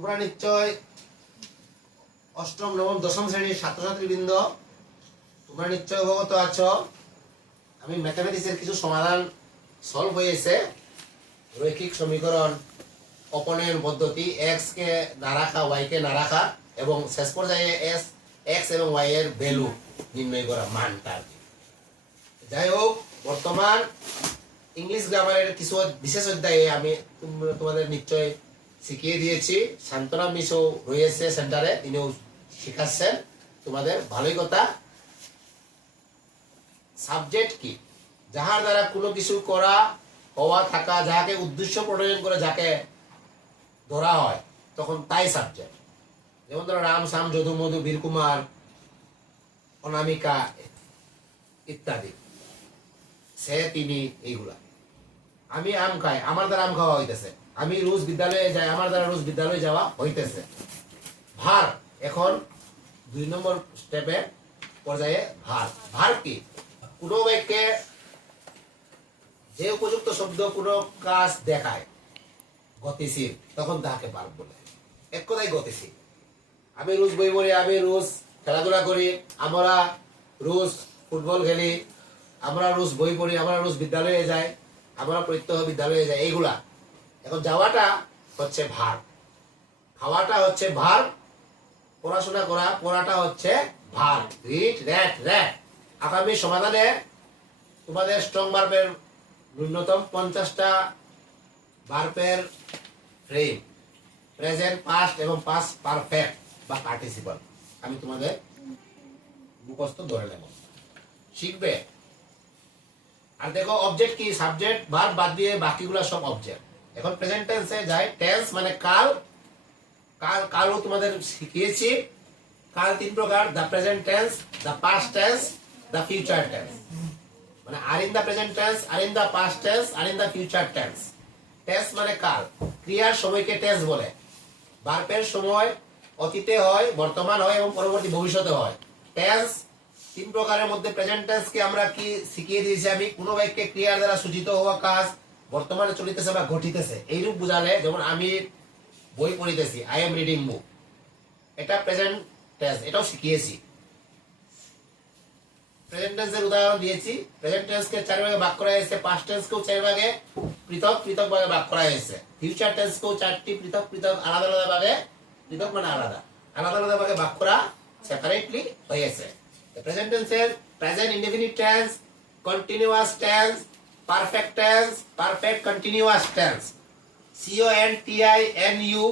তোমরা নিশ্চয় অষ্টম নবম দশম শ্রেণীর ছাত্রছাত্রীবৃন্দ, তোমরা নিশ্চয় অবগত আছো আমি ম্যাথমেটিক্সের কিছু সমাধান সলভ হয়েছে। রৈখিক সমীকরণ, অপনয়ন পদ্ধতি, এক্স কে না রাখা, ওয়াই কে না রাখা এবং শেষ পর্যায়ে এক্স এবং ওয়াই এর ভ্যালু নির্ণয় করা, মানটা। যাই হোক, বর্তমান ইংলিশ গ্রামারের কিছু বিশেষ অধ্যায়ে আমি তোমাদের নিশ্চয় শিখিয়ে দিয়েছি। শান্তনা মিসও রয়েছে সেন্টারে, তিনিও শিখাচ্ছেন তোমাদের, ভালোই কথা। সাবজেক্ট কি? যাহার দ্বারা কোনো কিছু করা, হওয়া, থাকা, যাহাকে উদ্দেশ্য প্রণয়ন করে যাকে ধরা হয় তখন তাই সাবজেক্ট। যেমন ধরো রাম, শ্যাম, যদু, মধু, বীরকুমার, অনামিকা ইত্যাদি, সে, তিনি, এইগুলা। আমি আম খাই, আমার দ্বারা আম খাওয়া হইতেছে। আমি রোজ বিদ্যালয়ে যাই, আমার দ্বারা রোজ বিদ্যালয়ে যাওয়া হইতেছে। ভার, এখন 2 নম্বর স্টেপে পর্যায়ে ভার। ভার কি? কোনো বাক্যে যে উপযুক্ত শব্দ কোনো কাজ দেখায় গতিশীল, তখন তাহাকে ভার বলে। এক কথায় গতিশীল। আমি রোজ বই পড়ি, আমি রোজ খেলাধুলা করি, আমরা রোজ ফুটবল খেলি, আমরা রোজ বই পড়ি, আমরা রোজ বিদ্যালয়ে যাই, আমরা প্রত্যহ বিদ্যালয়ে যাই, এইগুলা। এখন যাওয়াটা হচ্ছে ভার, খাওয়াটা হচ্ছে ভার, পড়াশোনা করা, পড়াটা হচ্ছে ভার। Read, rate, rate. আগামী সমাধানে তোমাদের স্ট্রং ভার্বের ন্যূনতম 50টা ভার্বের ফ্রেম, প্রেজেন্ট, পাস্ট এবং পাস্ট পারফেক্ট বা পার্টিসিপল আমি তোমাদের মুখস্থ ধরে নেব, শিখবে। আর দেখো, অবজেক্ট কি? সাবজেক্ট ভার্ব বাদ দিয়ে বাকিগুলো সব অবজেক্ট। এখন প্রেজেন্ট টেন্সে যায়। টেন্স মানে কাল। কালও তোমাদের শিখিয়েছি। কাল 3 প্রকার: the present tense, the past tense, the future tense. মানে আর ইন দ্য প্রেজেন্ট টেন্স, আর ইন দ্য পাস্ট টেন্স, আর in the future tense. Tense মানে কাল। ক্রিয়ার সময়কে টেন্স বলে। ভার্বের সময় অতীতে হয়, বর্তমান হয় এবং পরবর্তী ভবিষ্যতে হয়। টেন্স 3 প্রকারের মধ্যে প্রেজেন্ট টেন্সকে আমরা কি শিখিয়ে দিয়েছি আমি? কোনো বাক্যে ক্রিয়ার দ্বারা সূচিত হওয়া কাজ বর্তমানে চলিতেছে বা ঘটিতেছে, এইরূপ বুঝালে। যেমন আমি বই পড়িতেছি, আই এম রিডিং বুক, এটা প্রেজেন্ট টেন্স, এটাও শিখিয়েছি। প্রেজেন্ট টেন্সের উদাহরণ দিয়েছি। প্রেজেন্ট টেন্সকে 4 ভাগে ভাগ করা হয়েছে, পাস্ট টেন্সকেও 4 ভাগে পৃথক পৃথক ভাগে ভাগ করা হয়েছে, ফিউচার টেন্সকেও 4টি পৃথক পৃথক আলাদা আলাদা ভাগে, পৃথক মানে আলাদা, আলাদা আলাদা ভাগে ভাগ করা সেপারেটলি হয়েছে। প্রেজেন্ট টেন্সের present indefinite tense, continuous tense, perfect tense, perfect continuous tense, CONTINU